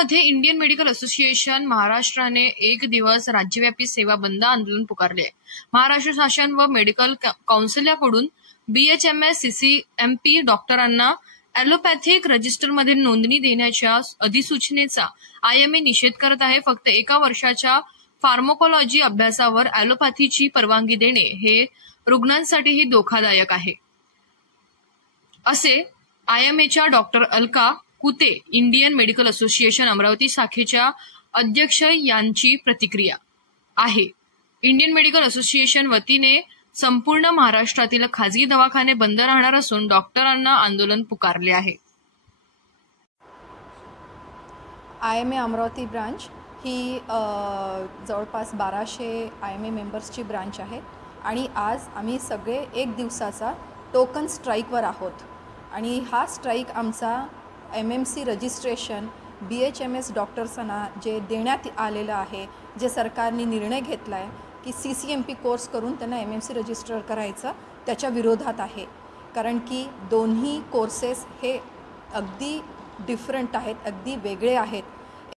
नागपूरमध्ये Indian medical association महाराष्ट्राने एक दिवस राज्यव्यापी सेवा बंद आंदोलन पुकारले आहे। महाराष्ट्र शासन व मेडिकल कौन्सिलकडून BHMS CCMP डॉक्टरांना ॲलोपॅथिक रजिस्टरमध्ये नोंदणी देण्याच्या अधिसूचनेचा IMA निषेध करत आहे। फक्त एका वर्षाच्या फार्माकोलॉजी अभ्यासावर ॲलोपॅथीची परवानगी देणे हे रुग्णांसाठीही धोकादायक आहे, असे IMAच्या डॉक्टर अलका कुते इंडियन मेडिकल असोसिएशन अमरावती शाखेच्या अध्यक्ष यांची प्रतिक्रिया आहे। इंडियन मेडिकल असोसिएशन वतीने संपूर्ण महाराष्ट्रातील खासगी दवाखाने बंद राहणार असून डॉक्टरांना आंदोलन पुकारले आहे। IMA अमरावती ब्रांच ही जवळपास 1200 IMA मेंबर्सची ब्रांच आहे आणि आज आम्ही सगळे एक दिवसाचा टोकन स्ट्राईकवर आहोत आणि हा स्ट्राईक आमचा MMC रजिस्ट्रेशन BHMS डॉक्टर्सना जे देण्यात आलेलं आहे, जे सरकारने निर्णय घेतला आहे की CCMP कोर्स करून त्यांना MMC रजिस्टर करायचं, त्याच्या विरोधात आहे। कारण की दोन्ही कोर्सेस हे अगदी डिफरंट आहेत, अगदी वेगळे आहेत